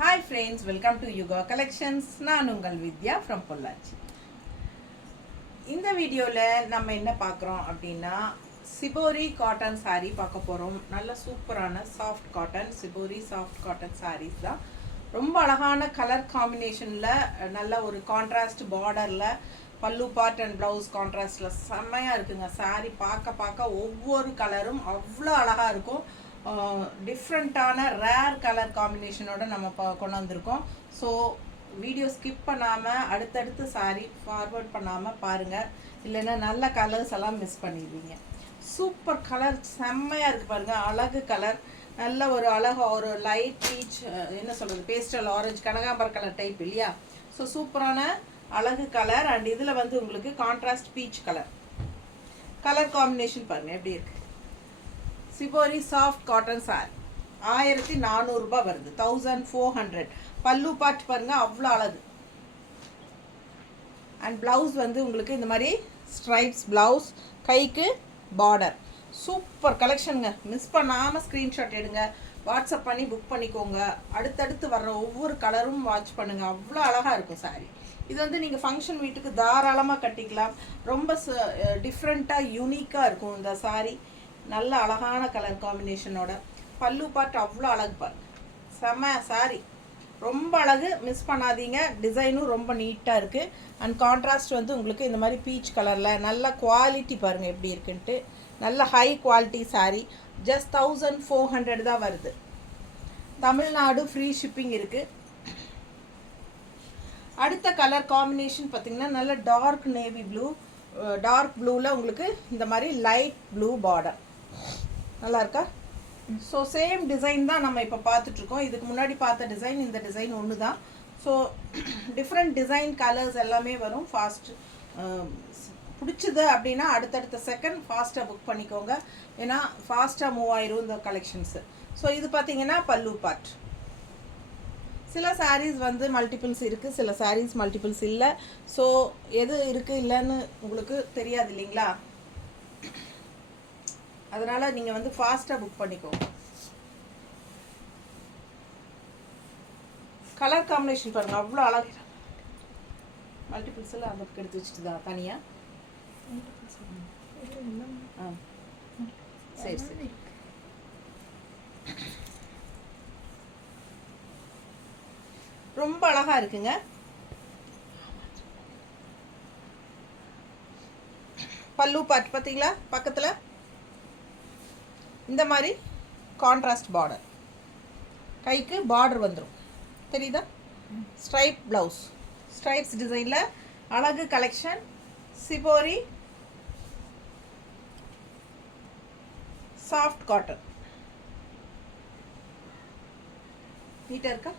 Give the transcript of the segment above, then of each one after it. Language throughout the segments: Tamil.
Hi friends, welcome to Yuga Collections. நான் உங்கள் வித்யா from பொள்ளாச்சி. இந்த வீடியோவில் நம்ம என்ன பார்க்குறோம் அப்படின்னா சிபோரி காட்டன் saree பார்க்க போகிறோம். நல்ல சூப்பரான soft cotton shibori soft cotton sarees தான். ரொம்ப அழகான கலர் காம்பினேஷனில் நல்ல ஒரு கான்ட்ராஸ்ட் பார்டரில் பல்லு பார்ட் அண்ட் ப்ளவுஸ் கான்ட்ராஸ்டில் செம்மையாக இருக்குங்க. saree பார்க்க ஒவ்வொரு கலரும் அவ்வளோ அழகாக இருக்கும். டிஃப்ரெண்ட்டான ரேர் கலர் காம்பினேஷனோட நம்ம கொண்டு வந்திருக்கோம். ஸோ வீடியோ ஸ்கிப் பண்ணாமல் அடுத்தடுத்து சாரி ஃபார்வர்ட் பண்ணாமல் பாருங்கள், இல்லைன்னா நல்ல கலர்ஸ் எல்லாம் மிஸ் பண்ணிடுவீங்க. சூப்பர் கலர் செம்மையாக இருக்குது பாருங்கள். அழகு கலர், நல்ல ஒரு ஒரு லைட் பீச், என்ன சொல்கிறது, பேஸ்டல் ஆரஞ்சு கனகாம்பர கலர் டைப் இல்லையா. ஸோ சூப்பரான அழகு கலர். அண்ட் இதில் வந்து உங்களுக்கு கான்ட்ராஸ்ட் பீச் கலர் காம்பினேஷன் பாருங்கள் எப்படி இருக்குது. சிபோரி சாஃப்ட் காட்டன் சாரி 1400 ரூபாய் வருது, 1400. பல்லு பார்ட் பாருங்க அவ்வளோ அழகு. அண்ட் ப்ளவுஸ் வந்து உங்களுக்கு இந்த மாதிரி ஸ்ட்ரைப்ஸ் ப்ளவுஸ், கைக்கு பார்டர். சூப்பர் கலெக்ஷனுங்க. மிஸ் பண்ணாமல் ஸ்க்ரீன்ஷாட் எடுங்க, வாட்ஸ்அப் பண்ணி புக் பண்ணிக்கோங்க. அடுத்தடுத்து வர்ற ஒவ்வொரு கலரும் வாட்ச் பண்ணுங்கள், அவ்வளோ அழகாக இருக்கும் சாரீ. இது வந்து நீங்கள் ஃபங்க்ஷன் வீட்டுக்கு தாராளமாக கட்டிக்கலாம். ரொம்ப டிஃப்ரெண்ட்டாக யூனிக்காக இருக்கும் இந்த சாரீ. நல்ல அழகான கலர் காம்பினேஷனோட பல்லு பார்ட் அவ்வளோ அழகு பாருங்க. செம்ம சாரி, ரொம்ப அழகு, மிஸ் பண்ணாதீங்க. டிசைனும் ரொம்ப நீட்டாக இருக்குது. அண்ட் கான்ட்ராஸ்ட் வந்து உங்களுக்கு இந்த மாதிரி பீச் கலரில் நல்ல குவாலிட்டி பாருங்கள் எப்படி இருக்குன்ட்டு. நல்ல ஹை குவாலிட்டி சாரீ. ஜஸ்ட் 1400 தான் வருது. தமிழ்நாடு ஃப்ரீ ஷிப்பிங் இருக்குது. அடுத்த கலர் காம்பினேஷன் பார்த்திங்கன்னா நல்ல டார்க் நேவி ப்ளூ, டார்க் ப்ளூவில் உங்களுக்கு இந்த மாதிரி லைட் ப்ளூ பார்டர். நல்லா இருக்கா? ஸோ சேம் டிசைன் தான் நம்ம இப்போ பார்த்துட்ருக்கோம். இதுக்கு முன்னாடி பார்த்த டிசைன் இந்த டிசைன் ஒன்று தான். ஸோ டிஃப்ரெண்ட் டிசைன் கலர்ஸ் எல்லாமே வரும். ஃபாஸ்ட் பிடிச்சது அப்படின்னா அடுத்தடுத்த செகண்ட் ஃபாஸ்ட்டாக புக் பண்ணிக்கோங்க, ஏன்னா ஃபாஸ்ட்டாக மூவ் ஆயிரும் இந்த கலெக்ஷன்ஸு. ஸோ இது பார்த்தீங்கன்னா பல்லு பார்ட். சில சாரீஸ் வந்து மல்டிபிள்ஸ் இருக்குது, சில சாரீஸ் மல்டிபிள்ஸ் இல்லை. ஸோ எது இருக்குது இல்லைன்னு உங்களுக்கு தெரியாது இல்லைங்களா, அதனால் நீங்கள் வந்து ஃபாஸ்ட்டாக புக் பண்ணிக்கோங்க. கலர் காம்பினேஷன் பாருங்கள் அவ்வளோ அழகு. மல்டிபிள்ஸ் எல்லாம் அந்த பக்கம் எடுத்து வச்சுட்டு தான் தனியாக. ஆ சரி சரி. ரொம்ப அழகாக இருக்குங்க. பல்லு பார்ட் பார்த்தீங்களா, பக்கத்தில் இந்த மாதிரி கான்ட்ராஸ்ட் பார்டர், கைக்கு பார்டர் வந்துடும் தெரியுதா. ஸ்ட்ரைப் ப்ளவுஸ், ஸ்ட்ரைப்ஸ் டிசைனில் அழகு கலெக்ஷன். சிபோரி சாஃப்ட் காட்டன் நீட்டாக இருக்கா.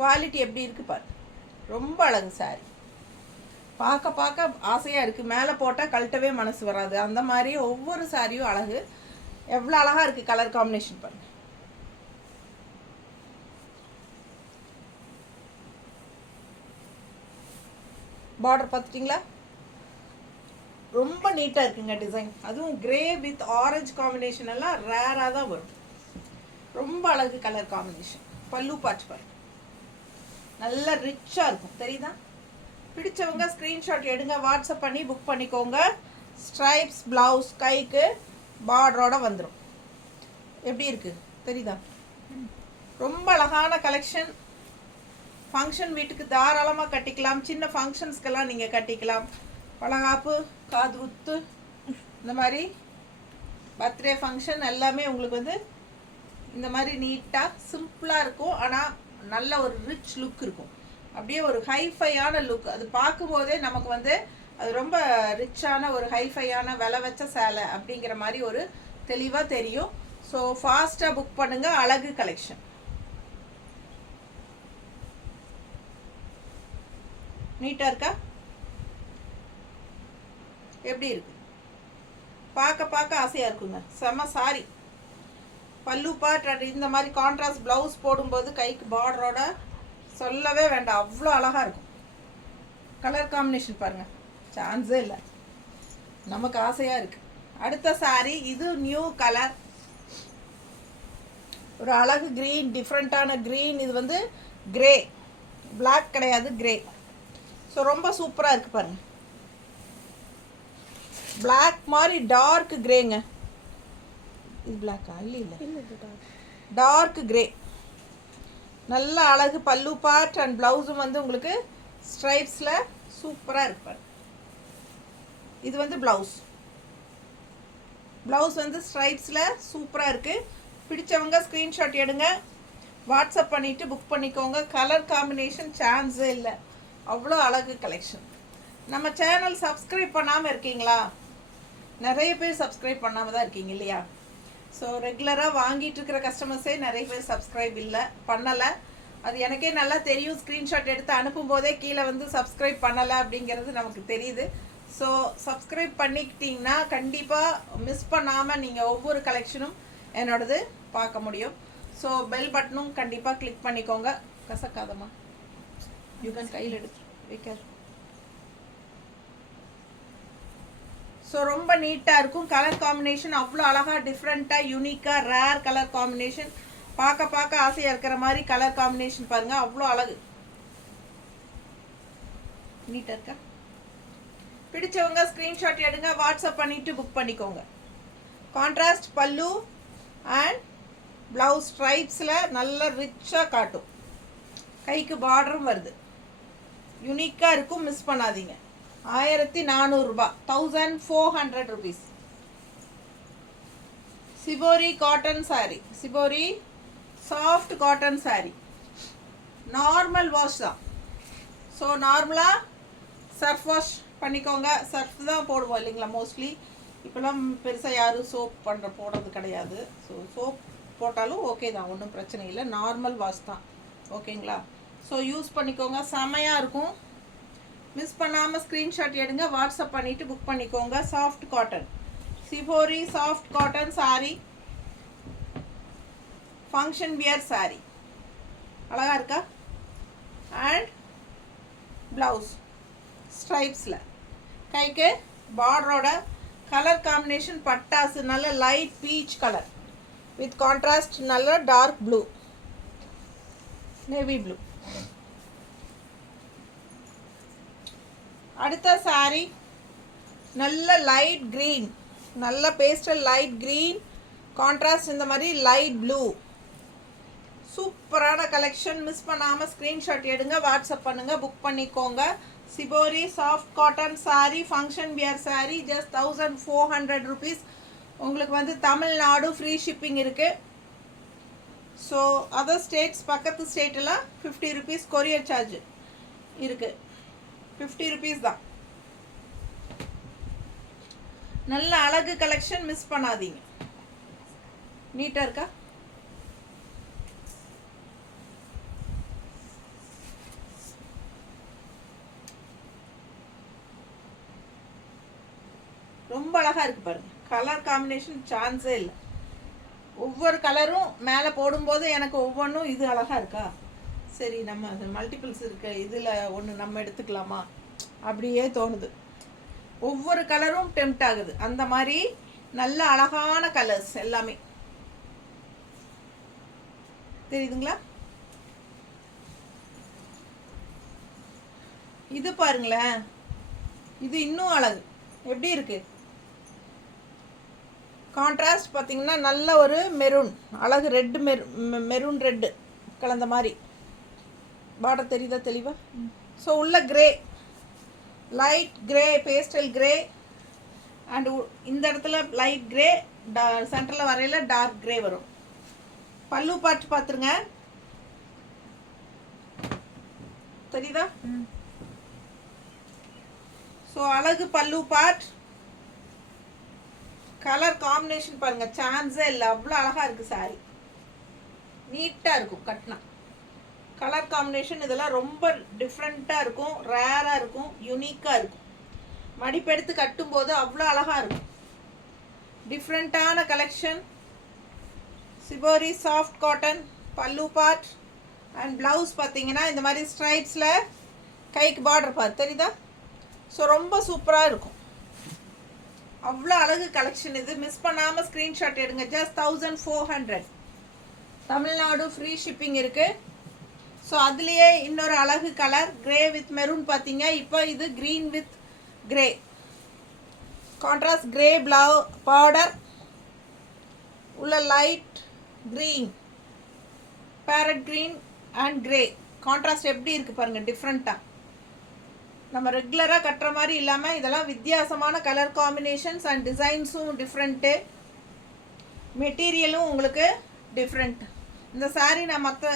குவாலிட்டி எப்படி இருக்குது பாரு, ரொம்ப அழகு சாரி. பார்க்க ஆசையாக இருக்குது. மேலே போட்டால் கழட்டவே மனசு வராது, அந்த மாதிரி ஒவ்வொரு சாரியும் அழகு. எவ்வளோ அழகாக இருக்குது கலர் காம்பினேஷன் பாருங்கள். பார்டர் பார்த்துட்டிங்களா, ரொம்ப நீட்டாக இருக்குங்க டிசைன். அதுவும் கிரே வித் ஆரஞ்சு காம்பினேஷன் எல்லாம் ரேராக தான் வரும். ரொம்ப அழகு கலர் காம்பினேஷன். பல்லு பார்த்து பாருங்க நல்லா ரிச்சாக இருக்கும் தெரியுதா. பிடிச்சவங்க ஸ்க்ரீன்ஷாட் எடுங்க, வாட்ஸ்அப் பண்ணி புக் பண்ணிக்கோங்க. ஸ்ட்ரைப்ஸ் ப்ளவுஸ், கைக்கு பார்டரோட வந்துடும். எப்படி இருக்குது தெரியுதா. ரொம்ப அழகான கலெக்ஷன். ஃபங்க்ஷன் வீட்டுக்கு தாராளமாக கட்டிக்கலாம். சின்ன ஃபங்க்ஷன்ஸ்க்கெல்லாம் நீங்கள் கட்டிக்கலாம். பலகாப்பு, காது குத்து, இந்த மாதிரி பர்த்டே ஃபங்க்ஷன் எல்லாமே உங்களுக்கு வந்து இந்த மாதிரி நீட்டாக சிம்பிளாக இருக்கும். ஆனால் நல்ல ஒரு ரிச் லுக் இருக்கும், அப்படியே ஒரு ஹைஃபையான லுக். அது பார்க்கும்போதே நமக்கு வந்து அது ரொம்ப ரிச்சான ஒரு ஹைஃபையான விலை வச்ச சேலை அப்படிங்கிற மாதிரி ஒரு தெளிவாக தெரியும். ஸோ ஃபாஸ்ட்டாக புக் பண்ணுங்கள். அழகு கலெக்ஷன். நீட்டாக இருக்கா, எப்படி இருக்கு, பார்க்க ஆசையாக இருக்குங்க. செம்ம சாரி. பல்லு பார்ட் இந்த மாதிரி கான்ட்ராஸ்ட் ப்ளவுஸ் போடும்போது கைக்கு பார்டரோட சொல்லவே வேண்டாம், அவ்வளோ அழகாக இருக்கும். கலர் காம்பினேஷன் பாருங்கள், சான்ஸே இல்லை, நமக்கு ஆசையாக இருக்குது. அடுத்த சாரி இது நியூ கலர். ஒரு அழகு க்ரீன், டிஃப்ரெண்ட்டான க்ரீன். இது வந்து கிரே, பிளாக் கிடையாது, கிரே. ஸோ ரொம்ப சூப்பராக இருக்குது பாருங்கள். பிளாக் மாதிரி டார்க் கிரேங்க. இது பிளாக்கா? இல்லை, டார்க் கிரே. நல்ல அழகு பல்லு பார்ட் அண்ட் ப்ளவுஸும் வந்து உங்களுக்கு ஸ்ட்ரைப்ஸில் சூப்பராக இருக்கு பாருங்க. இது வந்து ப்ளவுஸ் வந்து ஸ்ட்ரைப்ஸில் சூப்பராக இருக்குது. பிடிச்சவங்க ஸ்க்ரீன்ஷாட் எடுங்க, வாட்ஸ்அப் பண்ணிவிட்டு புக் பண்ணிக்கோங்க. கலர் காம்பினேஷன் சான்ஸே இல்லை, அவ்வளோ அழகு கலெக்ஷன். நம்ம சேனல் சப்ஸ்கிரைப் பண்ணாமல் இருக்கீங்களா? நிறைய பேர் சப்ஸ்கிரைப் பண்ணாமல் தான் இருக்கீங்க இல்லையா? ஸோ ரெகுலராக வாங்கிட்டு இருக்கிற கஸ்டமர்ஸே நிறைய பேர் சப்ஸ்கிரைப் பண்ணலை. அது எனக்கே நல்லா தெரியும். ஸ்க்ரீன்ஷாட் எடுத்து அனுப்பும் போதே கீழே வந்து சப்ஸ்கிரைப் பண்ணலை அப்படிங்கிறது நமக்கு தெரியுது. ஸோ சப்ஸ்கிரைப் பண்ணிக்கிட்டிங்கன்னா கண்டிப்பாக மிஸ் பண்ணாமல் நீங்கள் ஒவ்வொரு கலெக்ஷனும் என்னோடது பார்க்க முடியும். ஸோ பெல் பட்டனும் கண்டிப்பாக கிளிக் பண்ணிக்கோங்க. கசக்காதம்மா, யூ கேன் கையில் எடுத்து வைக்க. ஸோ ரொம்ப நீட்டாக இருக்கும். கலர் காம்பினேஷன் அவ்வளோ அழகாக, டிஃப்ரெண்ட்டாக, யூனிக்காக, ரேர் கலர் காம்பினேஷன். பார்க்க ஆசையாக இருக்கிற மாதிரி கலர் காம்பினேஷன் பாருங்கள், அவ்வளோ அழகு. நீட்டாக இருக்கா? பிடிச்சவங்க ஸ்க்ரீன்ஷாட் எடுங்க, வாட்ஸ்அப் பண்ணிவிட்டு புக் பண்ணிக்கோங்க. கான்ட்ராஸ்ட் பல்லு அண்ட் ப்ளவுஸ் ஸ்ட்ரைப்ஸில் நல்ல ரிச்சாக காட்டும். கைக்கு பார்டரும் வருது, யூனிக்காக இருக்கும். மிஸ் பண்ணாதீங்க. 1400 ரூபாய், 1400 rupees. Shibori cotton sorry, shibori soft cotton sorry. Normal wash தான். ஸோ நார்மலாக சர்ஃப் வாஷ் பண்ணிக்கோங்க. சர்ஃப் தான் போடுவோம் இல்லைங்களா மோஸ்ட்லி. இப்போலாம் பெருசாக யாரும் சோப் போடுறது கிடையாது. ஸோ சோப் போட்டாலும் ஓகே தான், ஒன்றும் பிரச்சனை இல்லை. நார்மல் வாஷ் தான், ஓகேங்களா? ஸோ யூஸ் பண்ணிக்கோங்க, செமையாக இருக்கும். மிஸ் பண்ணாமல் ஸ்க்ரீன்ஷாட் எடுங்க, வாட்ஸ்அப் பண்ணிவிட்டு புக் பண்ணிக்கோங்க. Soft cotton shibori soft cotton sorry, function wear sorry. அழகாக இருக்கா? அண்ட் ப்ளவுஸ் ஸ்ட்ரைப்ஸில், கைக்கு பார்டரோட கலர் காம்பினேஷன் பட்டாசு. நல்ல light peach colour with contrast நல்ல டார்க் ப்ளூ, நேவி ப்ளூ. அடுத்த சாரி நல்ல லைட் க்ரீன், நல்ல பேஸ்டல் லைட் க்ரீன், கான்ட்ராஸ்ட் இந்த மாதிரி லைட் ப்ளூ. சூப்பரான கலெக்ஷன். மிஸ் பண்ணாமல் ஸ்க்ரீன்ஷாட் எடுங்க, வாட்ஸ்அப் பண்ணுங்கள், புக் பண்ணிக்கோங்க. Shibori soft cotton sorry, function wear sorry, just 1400 rupees. உங்களுக்கு வந்து தமிழ்நாடு ஃப்ரீ ஷிப்பிங் இருக்குது. ஸோ அதர் ஸ்டேட்ஸ், பக்கத்து ஸ்டேட்டெல்லாம் 50 rupees கொரியர் சார்ஜ் இருக்குது. 50 rupees தான். நல்ல அழகு கலெக்ஷன், மிஸ் பண்ணாதீங்க. நீட்டாக இருக்கா? ரொம்ப அழகாக இருக்குது பாருங்கள். கலர் காம்பினேஷன் சான்ஸே இல்லை. ஒவ்வொரு கலரும் மேலே போடும்போது எனக்கு ஒவ்வொன்றும் இது அழகாக இருக்கா, சரி நம்ம அது மல்டிபிள்ஸ் இருக்கு, இதில் ஒன்று நம்ம எடுத்துக்கலாமா அப்படியே தோணுது. ஒவ்வொரு கலரும் டெம்ப்ட் ஆகுது. அந்த மாதிரி நல்ல அழகான கலர்ஸ் எல்லாமே தெரியுதுங்களா? இது பாருங்களேன், இது இன்னும் அழகு. எப்படி இருக்கு? கான்ட்ராஸ்ட் பார்த்தீங்கன்னா நல்ல ஒரு மெரூன், அழகு ரெட்டு, மெரூன் ரெட்டு கலந்த மாதிரி பார்டர் தெரியுதா தெளிவா? ஸோ உள்ள grey, light grey, pastel grey and இந்த இடத்துல லைட் கிரே, சென்டரில் வரையில் டார்க் கிரே வரும். பல்லு பார்ட் பார்த்துருங்க, தெரியுதா? ஸோ அழகு பல்லு பார்ட். கலர் காம்பினேஷன் பாருங்கள், சான்ஸே இல்லை, அவ்வளோ அழகாக இருக்குது சாரி. நீட்டாக இருக்கும் கட்டினா. கலர் காம்பினேஷன் இதெல்லாம் ரொம்ப டிஃப்ரெண்ட்டாக இருக்கும், ரேராக இருக்கும், யூனிக்காக இருக்கும். மடிப்பெடுத்து கட்டும்போது அவ்வளோ அழகாக இருக்கும். டிஃப்ரெண்ட்டான கலெக்ஷன். சிபோரி சாஃப்ட் காட்டன் பல்லு பார்ட் அண்ட் ப்ளவுஸ் பார்த்தீங்கன்னா இந்த மாதிரி ஸ்ட்ரைப்ஸில் கைக்கு பார்டர் பார்த்து தெரியுதா? ஸோ ரொம்ப சூப்பராக இருக்கும். அவ்வளோ அழகு கலெக்ஷன் இது. மிஸ் பண்ணாமல் ஸ்க்ரீன்ஷாட் எடுங்க. ஜஸ்ட் 1400. தமிழ்நாடு ஃப்ரீ ஷிப்பிங் இருக்குது. ஸோ அதுலேயே இன்னொரு அழகு கலர் கிரே வித் மெரூன் பார்த்தீங்க. இப்போ இது green with grey contrast grey blue border உள்ள light green parrot green and grey contrast எப்படி இருக்குது பாருங்கள், டிஃப்ரெண்ட்டாக. நம்ம ரெகுலராக கட்டுற மாதிரி இல்லாமல் இதெல்லாம் வித்தியாசமான கலர் காம்பினேஷன்ஸ் அண்ட் டிசைன்ஸும் டிஃப்ரெண்ட்டு, மெட்டீரியலும் உங்களுக்கு டிஃப்ரெண்ட். இந்த சாரீ நான் மற்ற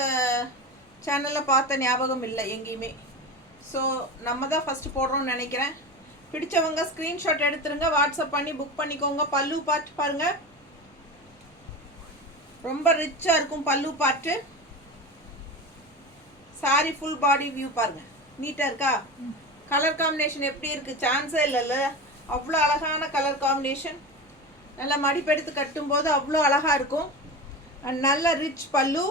சேனலில் பார்த்த ஞாபகம் இல்லை எங்கேயுமே. ஸோ நம்ம தான் ஃபஸ்ட்டு போடுறோம்னு நினைக்கிறேன். பிடிச்சவங்க ஸ்க்ரீன்ஷாட் எடுத்துருங்க, வாட்ஸ்அப் பண்ணி புக் பண்ணிக்கோங்க. பல்லு பார்ட் பாருங்கள், ரொம்ப ரிச்சாக இருக்கும் பல்லு part. Sorry full body view பாருங்கள், நீட்டாக இருக்கா? கலர் காம்பினேஷன் எப்படி இருக்குது, சான்ஸே இல்லைல்ல. அவ்வளோ அழகான கலர் காம்பினேஷன். நல்லா மடிப்பெடுத்து கட்டும்போது அவ்வளோ அழகாக இருக்கும். அண்ட் நல்ல ரிச் பல்லு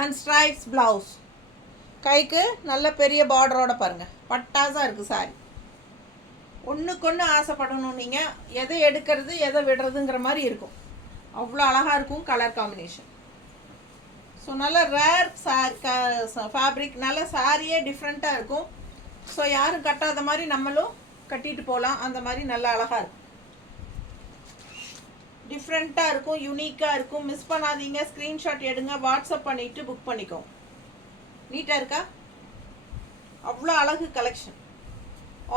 அண்ட் ஸ்ட்ரைப்ஸ் ப்ளவுஸ். கைக்கு நல்ல பெரிய பார்டரோட பாருங்கள், பட்டாசாக இருக்குது சாரி. ஒன்றுக்கொன்று ஆசைப்படணும் நீங்கள், எதை எடுக்கிறது எதை விடுறதுங்கிற மாதிரி இருக்கும். அவ்வளோ அழகாக இருக்கும் கலர் காம்பினேஷன். ஸோ நல்ல ரேர் ஃபேப்ரிக், நல்ல சாரியே டிஃப்ரெண்ட்டாக இருக்கும். ஸோ யாரும் கட்டாத மாதிரி நம்மளும் கட்டிட்டு போகலாம். அந்த மாதிரி நல்லா அழகாக இருக்கும், டிஃப்ரெண்ட்டாக இருக்கும், யூனிக்காக இருக்கும். மிஸ் பண்ணாதீங்க, ஸ்க்ரீன்ஷாட் எடுங்க, வாட்ஸ்அப் பண்ணிவிட்டு புக் பண்ணிக்கோங்க. நீட்டாக இருக்கா? அவ்வளோ அழகு கலெக்ஷன்.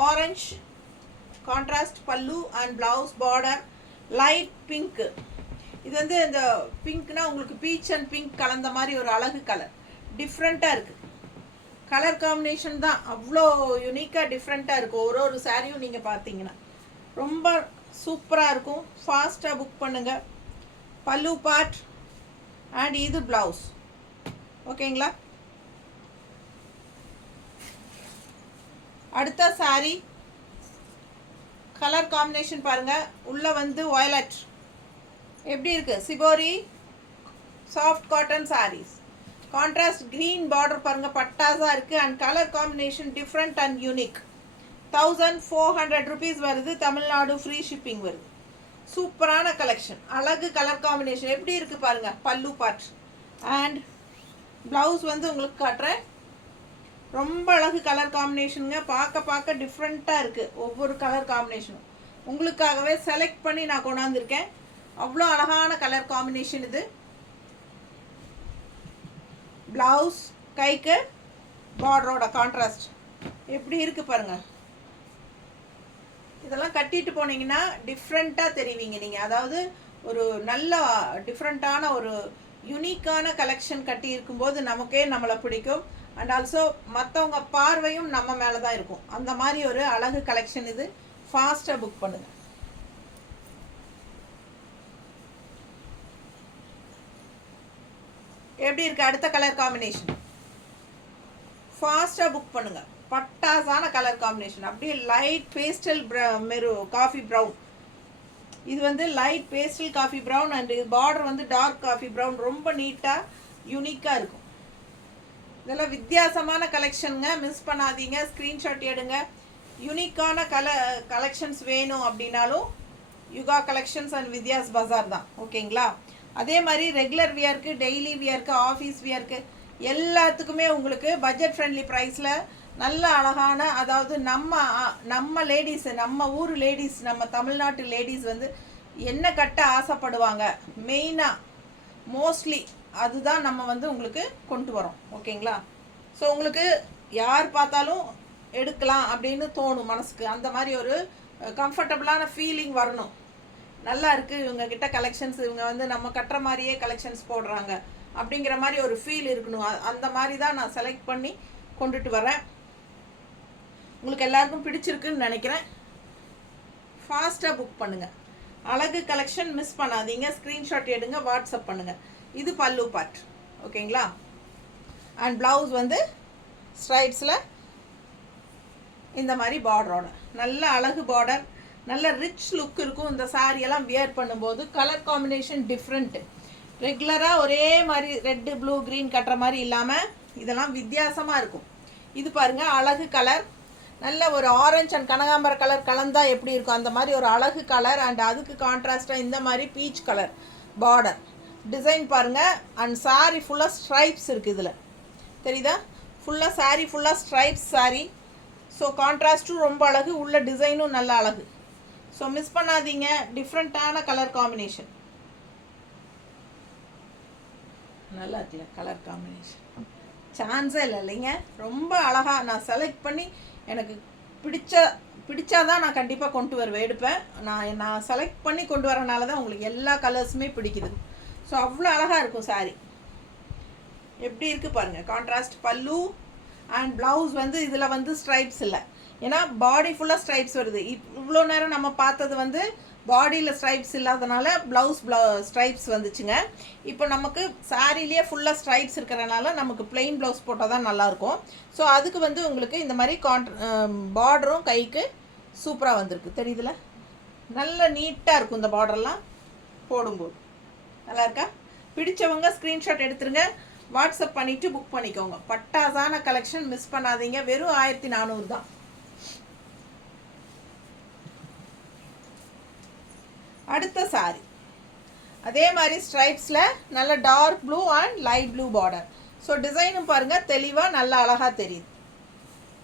ஆரஞ்ச் கான்ட்ராஸ்ட் பல்லு and blouse border light pink. இது வந்து இந்த பிங்க்னா உங்களுக்கு பீச் அண்ட் பிங்க் கலந்த மாதிரி ஒரு அழகு கலர், டிஃப்ரெண்ட்டாக இருக்குது. கலர் காம்பினேஷன் தான் அவ்வளோ யூனிக்காக டிஃப்ரெண்ட்டாக இருக்கும். ஒரு ஒரு சாரியும் நீங்கள் பார்த்தீங்கன்னா ரொம்ப சூப்பராக இருக்கும். ஃபாஸ்ட்டாக புக் பண்ணுங்கள். பல்லு பார்ட் அண்ட் இது ப்ளவுஸ். ஓகேங்களா? அடுத்த சாரி கலர் காம்பினேஷன் பாருங்கள். உள்ளே வந்து வயலட் எப்படி இருக்குது, shibori soft cotton sarees. Contrast green border பாருங்கள், பட்டாஸாக இருக்குது. And colour combination different and unique. 1400 rupees வருது. தமிழ்நாடு ஃப்ரீ ஷிப்பிங் வருது. சூப்பரான கலெக்ஷன், அழகு கலர் காம்பினேஷன் எப்படி இருக்குது பாருங்கள். பல்லு பார்ட் அண்ட் ப்ளவுஸ் வந்து உங்களுக்கு காட்டுறேன். ரொம்ப அழகு கலர் காம்பினேஷனுங்க. பார்க்க டிஃப்ரெண்ட்டாக இருக்குது ஒவ்வொரு கலர் காம்பினேஷனும். உங்களுக்காகவே செலக்ட் பண்ணி நான் கொண்டாந்துருக்கேன். அவ்வளோ அழகான கலர் காம்பினேஷன் இது. ப்ளவுஸ் கைக்கு பார்டரோட கான்ட்ராஸ்ட் எப்படி இருக்குது பாருங்கள். இதெல்லாம் கட்டிட்டு போனீங்கன்னா டிஃப்ரெண்ட்டாக தெரிவிங்க நீங்கள். அதாவது ஒரு நல்ல டிஃப்ரெண்ட்டான ஒரு யூனிக்கான கலெக்ஷன் கட்டி இருக்கும்போது நமக்கே நம்மளை பிடிக்கும். அண்ட் ஆல்சோ மற்றவங்க பார்வையும் நம்ம மேலே தான் இருக்கும். அந்த மாதிரி ஒரு அழகு கலெக்ஷன் இது. ஃபாஸ்ட்டாக புக் பண்ணுங்கள். எப்படி இருக்குது அடுத்த கலர் காம்பினேஷன்? ஃபாஸ்ட்டாக புக் பண்ணுங்கள். பட்டாசான கலர் காம்பினேஷன், அப்படியே லைட் பேஸ்டல் காஃபி ப்ரௌன். இது வந்து light pastel coffee brown and border வந்து டார்க் காஃபி ப்ரௌன். ரொம்ப நீட்டாக யூனிக்காக இருக்கும். இதெல்லாம் வித்தியாசமான கலெக்ஷனுங்க, மிஸ் பண்ணாதீங்க. ஸ்க்ரீன்ஷாட் எடுங்க. யூனிக்கான கலெக்ஷன்ஸ் வேணும் அப்படின்னாலும் யுகா கலெக்ஷன்ஸ் அண்ட் வித்யாஸ் பஜார் தான். ஓகேங்களா? அதே மாதிரி ரெகுலர் வியருக்கு, டெய்லி வியருக்கு, ஆஃபீஸ் வியருக்கு எல்லாத்துக்குமே உங்களுக்கு பட்ஜெட் ஃப்ரெண்ட்லி ப்ரைஸில் நல்ல அழகான, அதாவது நம்ம லேடிஸு, நம்ம ஊர் லேடிஸ், நம்ம தமிழ்நாட்டு லேடிஸ் வந்து என்ன கட்ட ஆசைப்படுவாங்க மெயினாக மோஸ்ட்லி அதுதான் நம்ம வந்து உங்களுக்கு கொண்டு வரோம். ஓகேங்களா? ஸோ உங்களுக்கு யார் பார்த்தாலும் எடுக்கலாம் அப்படின்னு தோணும் மனசுக்கு. அந்த மாதிரி ஒரு கம்ஃபர்டபுளான ஃபீலிங் வரணும். நல்லா இருக்குது இவங்கக்கிட்ட கலெக்ஷன்ஸ், இவங்க வந்து நம்ம கட்டுற மாதிரியே கலெக்ஷன்ஸ் போடுறாங்க அப்படிங்கிற மாதிரி ஒரு ஃபீல் இருக்கணும். அந்த மாதிரி தான் நான் செலக்ட் பண்ணி கொண்டுட்டு வரேன். உங்களுக்கு எல்லாருக்கும் பிடிச்சிருக்குன்னு நினைக்கிறேன். ஃபாஸ்ட்டாக புக் பண்ணுங்கள். அழகு கலெக்ஷன் மிஸ் பண்ணாதீங்க. ஸ்க்ரீன்ஷாட் எடுங்க, வாட்ஸ்அப் பண்ணுங்கள். இது பல்லு பார்ட். ஓகேங்களா? அண்ட் ப்ளவுஸ் வந்து ஸ்ட்ரைப்ஸில் இந்த மாதிரி பார்டரோட நல்ல அழகு பார்டர், நல்ல ரிச் லுக் இருக்கும். இந்த சாரியெல்லாம் வியர் பண்ணும்போது கலர் காம்பினேஷன் டிஃப்ரெண்ட்டு. ரெகுலராக ஒரே மாதிரி ரெட்டு ப்ளூ க்ரீன் கட்டுற மாதிரி இல்லாமல் இதெல்லாம் வித்தியாசமாக இருக்கும். இது பாருங்கள், அழகு கலர், நல்ல ஒரு ஆரஞ்சு அண்ட் கனகாம்பர கலர் கலந்தால் எப்படி இருக்கும் அந்த மாதிரி ஒரு அழகு கலர். அண்ட் அதுக்கு கான்ட்ராஸ்டாக இந்த மாதிரி பீச் கலர் பார்டர். டிசைன் பாருங்கள். அண்ட் சாரி ஃபுல்லாக ஸ்ட்ரைப்ஸ் இருக்குது. இதில் தெரியுதா? ஃபுல்லாக சாரி ஃபுல்லாக ஸ்ட்ரைப்ஸ் சாரி. ஸோ கான்ட்ராஸ்ட்டும் ரொம்ப அழகு, உள்ள டிசைனும் நல்ல அழகு. ஸோ மிஸ் பண்ணாதீங்க. டிஃப்ரெண்ட்டான கலர் காம்பினேஷன், நல்லா இருக்குல்ல கலர் காம்பினேஷன், சான்ஸே இல்லை இல்லைங்க. ரொம்ப அழகாக நான் செலக்ட் பண்ணி எனக்கு பிடிச்சாதான் நான் கண்டிப்பாக கொண்டு வருவேன், எடுப்பேன். நான் செலக்ட் பண்ணி கொண்டு வரனால தான் உங்களுக்கு எல்லா கலர்ஸுமே பிடிக்குது. ஸோ அவ்வளோ அழகாக இருக்கும் சாரி. எப்படி இருக்குது பாருங்கள். கான்ட்ராஸ்ட் பல்லு அண்ட் ப்ளவுஸ் வந்து இதில் வந்து ஸ்ட்ரைப்ஸ் இல்லை, ஏன்னா பாடி ஃபுல்லாக ஸ்ட்ரைப்ஸ் வருது. இவ்வளோ நேரம் நம்ம பார்த்தது வந்து பாடியில் ஸ்ட்ரைப்ஸ் இல்லாதனால ப்ளவுஸ் ஸ்ட்ரைப்ஸ் வந்துச்சுங்க. இப்போ நமக்கு சாரிலேயே ஃபுல்லாக ஸ்ட்ரைப்ஸ் இருக்கிறனால நமக்கு பிளெயின் ப்ளவுஸ் போட்டால் தான் நல்லாயிருக்கும். ஸோ அதுக்கு வந்து உங்களுக்கு இந்த மாதிரி பார்டரும் கைக்கு சூப்பராக வந்திருக்கு, தெரியுதுல? நல்ல நீட்டாக இருக்கும் இந்த பார்டர்லாம் போடும்போது. நல்லா இருக்கா? பிடிச்சவங்க ஸ்க்ரீன்ஷாட் எடுத்துருங்க, வாட்ஸ்அப் பண்ணிவிட்டு புக் பண்ணிக்கோங்க. பட்டாசான கலெக்ஷன், மிஸ் பண்ணாதீங்க. வெறும் 1400 தான். அடுத்த சாரி அதே மாதிரி ஸ்ட்ரைப்ஸில் நல்ல dark blue and light blue border. So டிசைனும் பாருங்கள் தெளிவாக நல்லா அழகாக தெரியுது.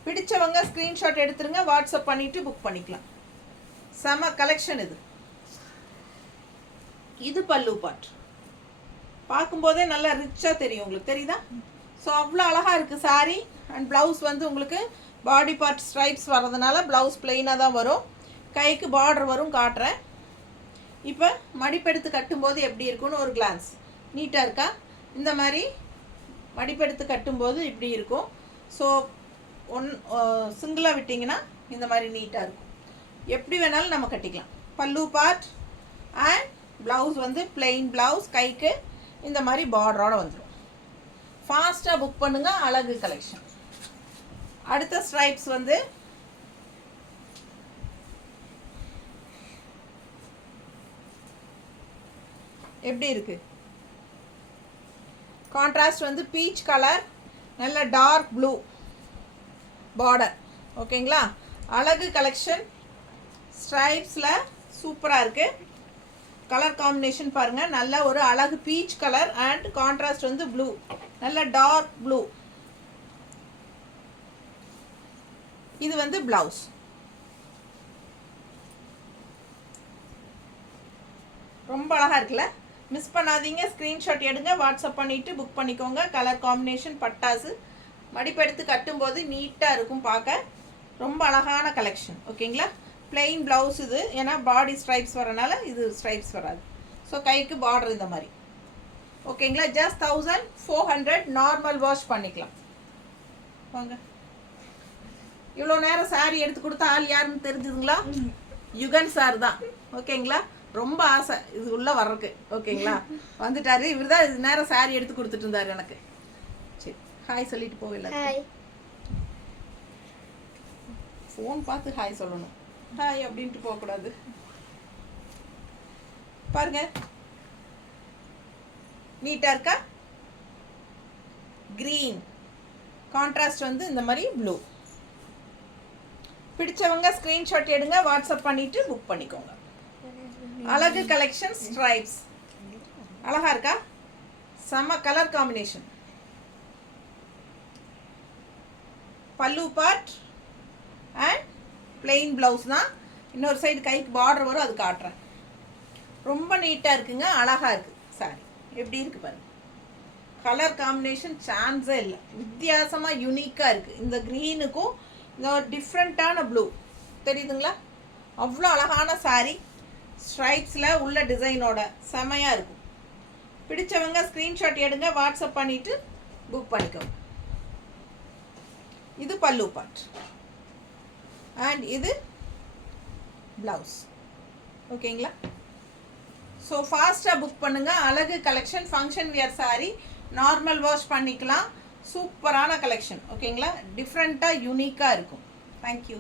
பிடிச்சவங்க ஸ்க்ரீன்ஷாட் எடுத்துருங்க, வாட்ஸ்அப் பண்ணிவிட்டு புக் பண்ணிக்கலாம். செம கலெக்ஷன் இது. இது பல்லு பார்ட் பார்க்கும்போதே நல்லா ரிச்சாக தெரியும், உங்களுக்கு தெரியுதா? ஸோ அவ்வளோ அழகாக இருக்குது சாரி. அண்ட் ப்ளவுஸ் வந்து உங்களுக்கு பாடி பார்ட் ஸ்ட்ரைப்ஸ் வர்றதுனால ப்ளவுஸ் பிளெயினாக தான் வரும், கைக்கு பார்டர் வரும். காட்டுறேன். இப்போ மடிப்பெடுத்து கட்டும்போது எப்படி இருக்குன்னு ஒரு கிளான்ஸ். நீட்டாக இருக்கா? இந்த மாதிரி மடிப்பெடுத்து கட்டும்போது இப்படி இருக்கும். ஸோ சிங்கிளாக விட்டிங்கன்னா இந்த மாதிரி நீட்டாக இருக்கும். எப்படி வேணாலும் நம்ம கட்டிக்கலாம். பல்லு பார்ட் அண்ட் ப்ளவுஸ் வந்து பிளெயின் ப்ளவுஸ், கைக்கு இந்த மாதிரி பார்டரோடு வந்துடும். ஃபாஸ்ட்டாக புக் பண்ணுங்கள். அழகு கலெக்ஷன். அடுத்த ஸ்ட்ரைப்ஸ் வந்து எப்படி இருக்குது? கான்ட்ராஸ்ட் வந்து பீச் கலர், நல்ல டார்க் ப்ளூ பார்டர். ஓகேங்களா? அழகு கலெக்ஷன். ஸ்ட்ரைப்ஸில் சூப்பராக இருக்குது. கலர் காம்பினேஷன் பாருங்கள், நல்ல ஒரு அழகு பீச் கலர் அண்ட் கான்ட்ராஸ்ட் வந்து ப்ளூ, நல்ல டார்க் ப்ளூ. இது வந்து ப்ளவுஸ். ரொம்ப அழகாக இருக்குல்ல? மிஸ் பண்ணாதீங்க. ஸ்க்ரீன்ஷாட் எடுங்க, வாட்ஸ்அப் பண்ணிவிட்டு புக் பண்ணிக்கோங்க. கலர் காம்பினேஷன் பட்டாசு. மடிப்பெடுத்து கட்டும்போது நீட்டாக இருக்கும் பார்க்க. ரொம்ப அழகான கலெக்ஷன். ஓகேங்களா? பிளெயின் ப்ளவுஸ் இது, ஏன்னா பாடி ஸ்ட்ரைப்ஸ் வரனால இது ஸ்ட்ரைப்ஸ் வராது. ஸோ கைக்கு பார்டர் இந்த மாதிரி. ஓகேங்களா? ஜஸ்ட் 1400. நார்மல் வாஷ் பண்ணிக்கலாம். வாங்க. இவ்வளோ நேரம் சாரி எடுத்து கொடுத்த ஆள் யாருன்னு தெரிஞ்சுதுங்களா? யுகன் சார் தான். ஓகேங்களா? ரொம்ப ஆசை இது உள்ளே வர்றதுக்கு. ஓகேங்களா? வந்துட்டாரு. இவர் தான் இது நேரம் சாரி எடுத்து கொடுத்துட்டு இருந்தார் எனக்கு. சரி, ஹாய் சொல்லிட்டு போகல. ஃபோன் பார்த்து ஹாய் சொல்லணும், ஹாய் அப்படின்ட்டு போகக்கூடாது. பாருங்க, நீட்டாக இருக்கா? க்ரீன் கான்ட்ராஸ்ட் வந்து இந்த மாதிரி ப்ளூ. பிடிச்சவங்க ஸ்க்ரீன்ஷாட் எடுங்க, வாட்ஸ்அப் பண்ணிவிட்டு புக் பண்ணிக்கோங்க. அழகு கலெக்ஷன். ஸ்ட்ரைப்ஸ் அழகா இருக்கா? செம்ம கலர் காம்பினேஷன். பல்லு பார்ட் அண்ட் பிளெயின் ப்ளவுஸ் தான். இன்னொரு சைடு கைக்கு பார்டர் வரும், அது காட்டுறேன். ரொம்ப நீட்டாக இருக்குங்க, அழகாக இருக்குது சாரி. எப்படி இருக்குது பாருங்க. கலர் காம்பினேஷன் சான்ஸே இல்லை, வித்தியாசமாக யூனிக்காக இருக்குது. இந்த க்ரீனுக்கும் இந்த டிஃப்ரெண்ட்டான ப்ளூ தெரியுதுங்களா? அவ்வளோ அழகான சாரி. ஸ்ட்ரைப்ஸில் உள்ள டிசைனோட செமையாக இருக்கும். பிடிச்சவங்க ஸ்க்ரீன்ஷாட் எடுங்க, வாட்ஸ்அப் பண்ணிவிட்டு புக் பண்ணிக்கோங்க. இது பல்லு பார்ட் அண்ட் இது ப்ளவுஸ். ஓகேங்களா? ஸோ ஃபாஸ்ட்டாக புக் பண்ணுங்கள். அழகு collection. Function wear sorry, normal wash பண்ணிக்கலாம். சூப்பரான கலெக்ஷன். ஓகேங்களா? டிஃப்ரெண்ட்டாக யூனிக்காக இருக்கும். தேங்க்யூ.